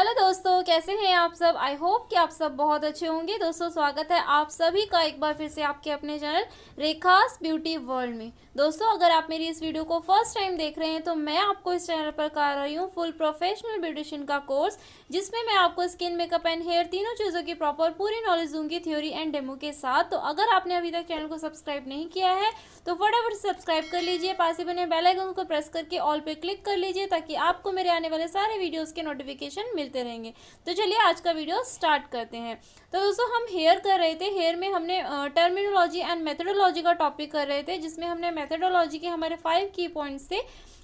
Hello दोस्तों, कैसे हैं आप सब। आई होप कि आप सब बहुत अच्छे होंगे। दोस्तों, स्वागत है आप सभी का एक बार फिर से आपके अपने चैनल रेखास ब्यूटी वर्ल्ड में। दोस्तों, अगर आप मेरी इस वीडियो को फर्स्ट टाइम देख रहे हैं तो मैं आपको इस चैनल पर करा रही हूँ फुल प्रोफेशनल ब्यूटिशियन का कोर्स, जिसमें मैं आपको स्किन, मेकअप एंड हेयर तीनों चीज़ों की प्रॉपर पूरी नॉलेज दूंगी, थ्योरी एंड डेमो के साथ। तो अगर आपने अभी तक चैनल को सब्सक्राइब नहीं किया है तो फटाफट सब्सक्राइब कर लीजिए, पास ही बने बेल आइकन को प्रेस करके ऑल पे क्लिक कर लीजिए, ताकि आपको मेरे आने वाले सारे वीडियोस के नोटिफिकेशन मिलते रहेंगे। तो चलिए आज का वीडियो स्टार्ट करते हैं। तो दोस्तों, हम हेयर कर रहे थे। हेयर में हमने टर्मिनोलॉजी एंड मेथडोलॉजी का टॉपिक कर रहे थे, जिसमें हमने मेथडोलॉजी के हमारे 5 की पॉइंट्स थे,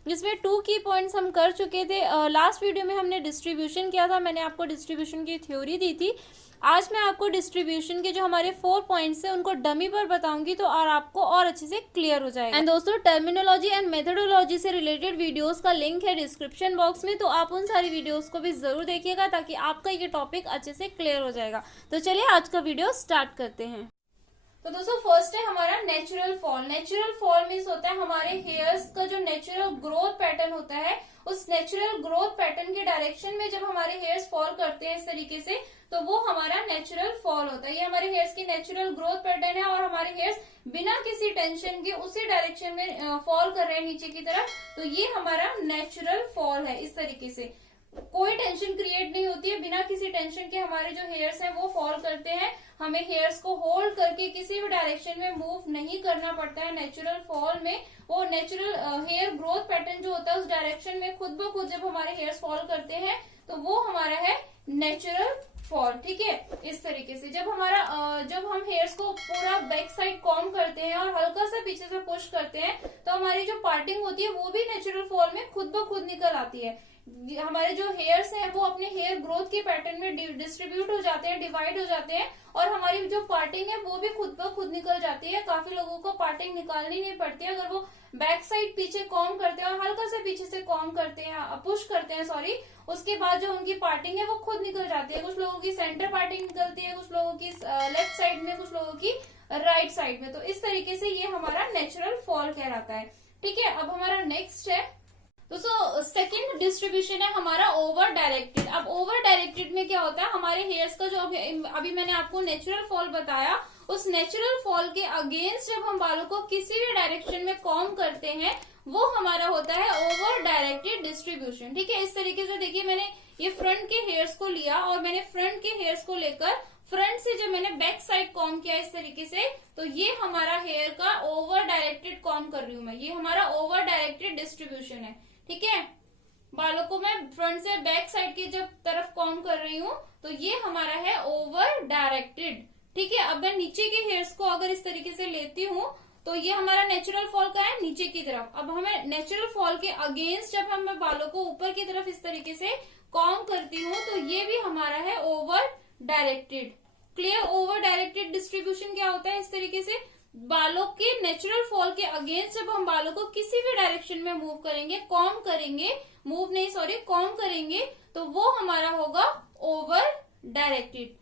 जिसमें 2 की पॉइंट्स हम कर चुके थे। लास्ट वीडियो में हमने डिस्ट्रीब्यूशन किया था, मैंने आपको डिस्ट्रीब्यूशन की थ्योरी दी थी। आज मैं आपको डिस्ट्रीब्यूशन के जो हमारे 4 पॉइंट्स हैं उनको डमी पर बताऊंगी, तो और आपको और अच्छे से क्लियर हो जाएगा। एंड दोस्तों, टर्मिनोलॉजी एंड मेथडोलॉजी से रिलेटेड वीडियोस का लिंक है डिस्क्रिप्शन बॉक्स में, तो आप उन सारी वीडियोस को भी जरूर देखिएगा, ताकि आपका ये टॉपिक अच्छे से क्लियर हो जाएगा। तो चलिए आज का वीडियो स्टार्ट करते हैं। तो दोस्तों, फर्स्ट है हमारा natural fall. Natural fall means होता है हमारे हेयर्स का जो नेचुरल ग्रोथ पैटर्न होता है, उस नेचुरल ग्रोथ पैटर्न के डायरेक्शन में जब हमारे हेयर्स फॉल करते हैं इस तरीके से, तो वो हमारा नेचुरल फॉल होता है। ये हमारे हेयर्स की नेचुरल ग्रोथ पैटर्न है, और हमारे हेयर्स बिना किसी टेंशन के उसी डायरेक्शन में फॉल कर रहे हैं नीचे की तरफ, तो ये हमारा नेचुरल फॉल है। इस तरीके से कोई टेंशन क्रिएट नहीं होती है, बिना किसी टेंशन के हमारे जो हेयर्स हैं वो फॉल करते हैं। हमें हेयर्स को होल्ड करके किसी भी डायरेक्शन में मूव नहीं करना पड़ता है। नेचुरल फॉल में वो नेचुरल हेयर ग्रोथ पैटर्न जो होता है उस डायरेक्शन में खुद ब खुद जब हमारे हेयर्स फॉल करते हैं, तो वो हमारा है नेचुरल फॉल। ठीक है, इस तरीके से जब हम हेयर्स को पूरा बैक साइड कॉम्ब करते हैं और हल्का सा पीछे से पुश करते हैं, तो हमारी जो पार्टिंग होती है वो भी नेचुरल फॉल में खुद ब खुद निकल आती है। हमारे जो हेयर्स हैं वो अपने हेयर ग्रोथ के पैटर्न में डिस्ट्रीब्यूट हो जाते हैं, डिवाइड हो जाते हैं, और हमारी जो पार्टिंग है वो भी खुद ब खुद निकल जाती है। काफी लोगों को पार्टिंग निकालनी नहीं पड़ती है, अगर वो बैक साइड पीछे कॉम्ब करते हैं और हल्का से पीछे से कॉम्ब करते हैं, पुश करते हैं सॉरी, उसके बाद जो उनकी पार्टिंग है वो खुद निकल जाती है। कुछ लोगों की सेंटर पार्टिंग निकलती है, कुछ लोगों की लेफ्ट साइड में, कुछ लोगों की राइट साइड में। तो इस तरीके से ये हमारा नेचुरल फॉल कहलाता है। ठीक है, अब हमारा नेक्स्ट है दोस्तों, सेकंड डिस्ट्रीब्यूशन है हमारा ओवर डायरेक्टेड। अब ओवर डायरेक्टेड में क्या होता है, हमारे हेयर्स का जो अभी मैंने आपको नेचुरल फॉल बताया, उस नेचुरल फॉल के अगेंस्ट जब हम बालों को किसी भी डायरेक्शन में कॉम्ब करते हैं, वो हमारा होता है ओवर डायरेक्टेड डिस्ट्रीब्यूशन। ठीक है, इस तरीके से देखिए, मैंने ये फ्रंट के हेयर्स को लिया और मैंने फ्रंट के हेयर्स को लेकर फ्रंट से जब मैंने बैक साइड कॉम्ब किया इस तरीके से, तो ये हमारा हेयर का ओवर डायरेक्टेड कॉम्ब कर रही हूं मैं, ये हमारा ओवर डायरेक्टेड डिस्ट्रीब्यूशन है। ठीक है, बालों को मैं फ्रंट से बैक साइड की जब तरफ कॉम्ब कर रही हूँ, तो ये हमारा है ओवर डायरेक्टेड। ठीक है, अब मैं नीचे के हेयर्स को अगर इस तरीके से लेती हूँ, तो ये हमारा नेचुरल फॉल का है नीचे की तरफ। अब हमें नेचुरल फॉल के अगेंस्ट जब हम बालों को ऊपर की तरफ इस तरीके से कॉम्ब करती हूँ, तो ये भी हमारा है over directed. Clear, over directed distribution क्या होता है, इस तरीके से बालों के नेचुरल फॉल के अगेंस्ट जब हम बालों को किसी भी डायरेक्शन में मूव करेंगे, कॉम्ब करेंगे, मूव नहीं सॉरी कॉम्ब करेंगे, तो वो हमारा होगा ओवर डायरेक्टेड।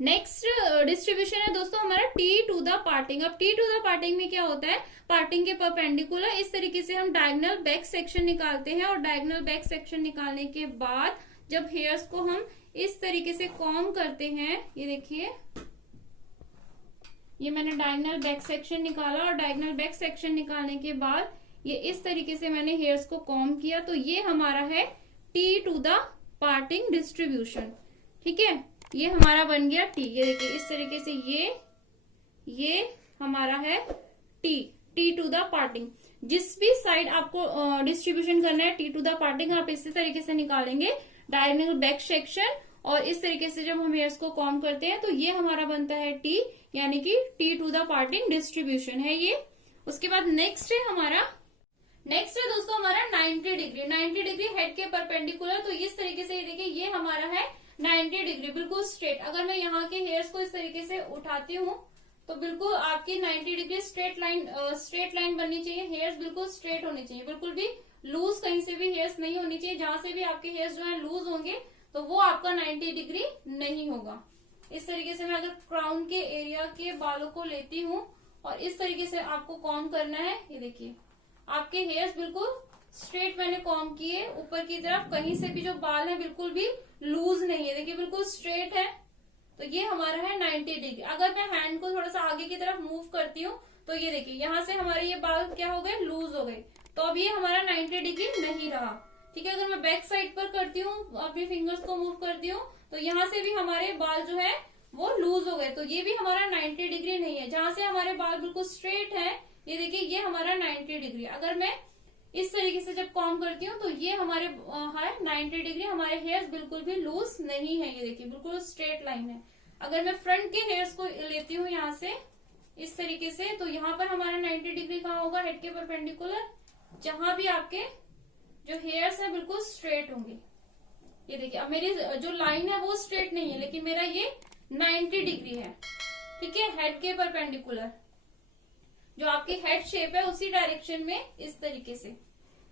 नेक्स्ट डिस्ट्रीब्यूशन है दोस्तों हमारा टी टू द पार्टिंग। अब टी टू द पार्टिंग में क्या होता है, पार्टिंग के परपेंडिकुलर इस तरीके से हम डायगोनल बैक सेक्शन निकालते हैं, और डायगोनल बैक सेक्शन निकालने के बाद जब हेयर्स को हम इस तरीके से कॉम्ब करते हैं, ये देखिए, ये मैंने डायगोनल बैक सेक्शन निकाला, और डायगोनल बैक सेक्शन निकालने के बाद ये इस तरीके से मैंने हेयर्स को कॉम्ब किया, तो ये हमारा है T to the parting distribution. ठीक है, ये हमारा बन गया टी। ये देखिए, इस तरीके से ये हमारा है टी टू द पार्टिंग। जिस भी साइड आपको डिस्ट्रीब्यूशन करना है टी टू द पार्टिंग, आप इसी तरीके से निकालेंगे डायगोनल बैक सेक्शन, और इस तरीके से जब हम हेयर्स को कॉम्ब करते हैं तो ये हमारा बनता है टी, यानी कि T to the parting distribution है ये। उसके बाद नेक्स्ट है दोस्तों हमारा 90 डिग्री। 90 डिग्री हेड के परपेंडिकुलर, तो इस तरीके से ये देखिए, ये हमारा है 90 डिग्री बिल्कुल स्ट्रेट। अगर मैं यहाँ के हेयर्स को इस तरीके से उठाती हूँ, तो बिल्कुल आपकी 90 डिग्री स्ट्रेट लाइन बननी चाहिए। हेयर्स बिल्कुल स्ट्रेट होने चाहिए, बिल्कुल भी लूज कहीं से भी हेयर्स नहीं होनी चाहिए। जहां से भी आपके हेयर्स जो है लूज होंगे, तो वो आपका 90 डिग्री नहीं होगा। इस तरीके से मैं अगर क्राउन के एरिया के बालों को लेती हूँ और इस तरीके से आपको कॉम्ब करना है, ये देखिए आपके हेयर्स बिल्कुल स्ट्रेट मैंने कॉम्ब किए ऊपर की तरफ, कहीं से भी जो बाल है बिल्कुल भी लूज नहीं है, देखिए बिल्कुल स्ट्रेट है। तो ये हमारा है 90 डिग्री। अगर मैं हैंड को थोड़ा सा आगे की तरफ मूव करती हूँ तो ये देखिए यहाँ से हमारे ये बाल क्या हो गए, लूज हो गए। तो अब ये हमारा 90 डिग्री नहीं रहा। ठीक है, अगर मैं बैक साइड पर करती हूँ, अपनी फिंगर्स को मूव करती हूँ, तो यहाँ से भी हमारे बाल जो है वो लूज हो गए। तो ये भी हमारा 90 डिग्री नहीं है। जहां से हमारे बाल बिल्कुल स्ट्रेट है, ये देखिए ये हमारा 90 डिग्री। अगर मैं इस तरीके से जब कॉम्ब करती हूँ तो ये हमारे है 90 डिग्री। हमारे हेयर्स बिल्कुल भी लूज नहीं है, ये देखिए बिल्कुल स्ट्रेट लाइन है। अगर मैं फ्रंट के हेयर्स को लेती हूँ यहाँ से इस तरीके से, तो यहाँ पर हमारा 90 डिग्री कहाँ होगा, हेड के परपेंडिकुलर, जहां भी आपके जो हेयर्स है बिल्कुल स्ट्रेट होंगे। ये देखिए अब मेरी जो लाइन है वो स्ट्रेट नहीं है, लेकिन मेरा ये 90 डिग्री है। ठीक है, हेड के परपेंडिकुलर जो आपकी हेड शेप है उसी डायरेक्शन में इस तरीके से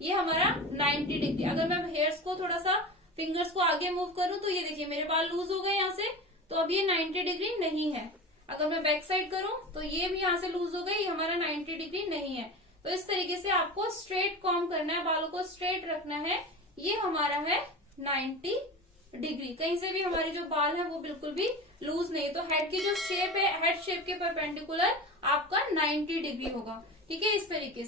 ये हमारा 90 डिग्री। अगर मैं हेयर्स को थोड़ा सा फिंगर्स को आगे मूव करूं तो ये देखिए मेरे बाल लूज हो गए यहाँ से, तो अब ये 90 डिग्री नहीं है। अगर मैं बैक साइड करूं तो ये भी यहाँ से लूज हो गए, ये हमारा 90 डिग्री नहीं है। तो इस तरीके से आपको स्ट्रेट कॉम्ब करना है, बालों को स्ट्रेट रखना है। ये हमारा है 90 डिग्री। कहीं से भी हमारे जो बाल है वो बिल्कुल भी लूज नहीं। तो हेड की जो शेप है, हेड शेप के परपेंडिकुलर आपका 90 डिग्री होगा। ठीक है, इस तरीके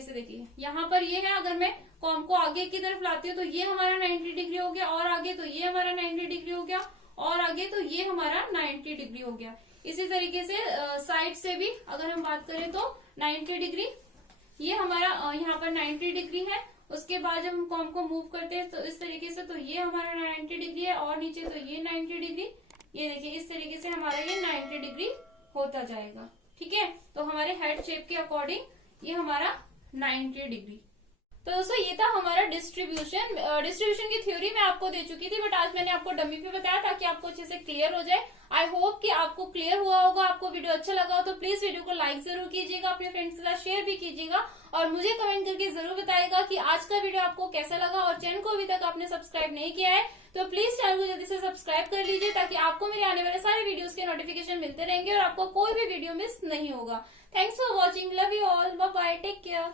से देखिए यहाँ पर ये है। अगर मैं कॉम्ब को आगे की तरफ लाती हूँ तो ये हमारा 90 डिग्री हो गया, और आगे तो ये हमारा 90 डिग्री हो गया, और आगे तो ये हमारा 90 डिग्री हो गया। इसी तरीके से साइड से भी अगर हम बात करें तो 90 डिग्री, ये हमारा यहाँ पर 90 डिग्री है। उसके बाद जब हम कॉम्ब को मूव करते हैं तो इस तरीके से, तो ये हमारा 90 डिग्री है, और नीचे तो ये 90 डिग्री। ये देखिए इस तरीके से हमारा ये 90 डिग्री होता जाएगा। ठीक है, तो हमारे हेड शेप के अकॉर्डिंग ये हमारा 90 डिग्री। तो दोस्तों ये था हमारा डिस्ट्रीब्यूशन की थ्योरी मैं आपको दे चुकी थी, बट आज मैंने आपको डमी पे बताया ताकि आपको अच्छे से क्लियर हो जाए। आई होप कि आपको क्लियर हुआ होगा। आपको वीडियो अच्छा लगा हो तो प्लीज वीडियो को लाइक जरूर कीजिएगा, अपने फ्रेंड्स के साथ शेयर भी कीजिएगा, और मुझे कमेंट करके जरूर बताइएगा कि आज का वीडियो आपको कैसा लगा। और चैनल को अभी तक आपने सब्सक्राइब नहीं किया है तो प्लीज चैनल को जल्दी से सब्सक्राइब कर लीजिए, ताकि आपको मेरे आने वाले सारे वीडियोस के नोटिफिकेशन मिलते रहेंगे और आपको कोई भी वीडियो मिस नहीं होगा। Thanks for watching, love you all, bye bye, take care.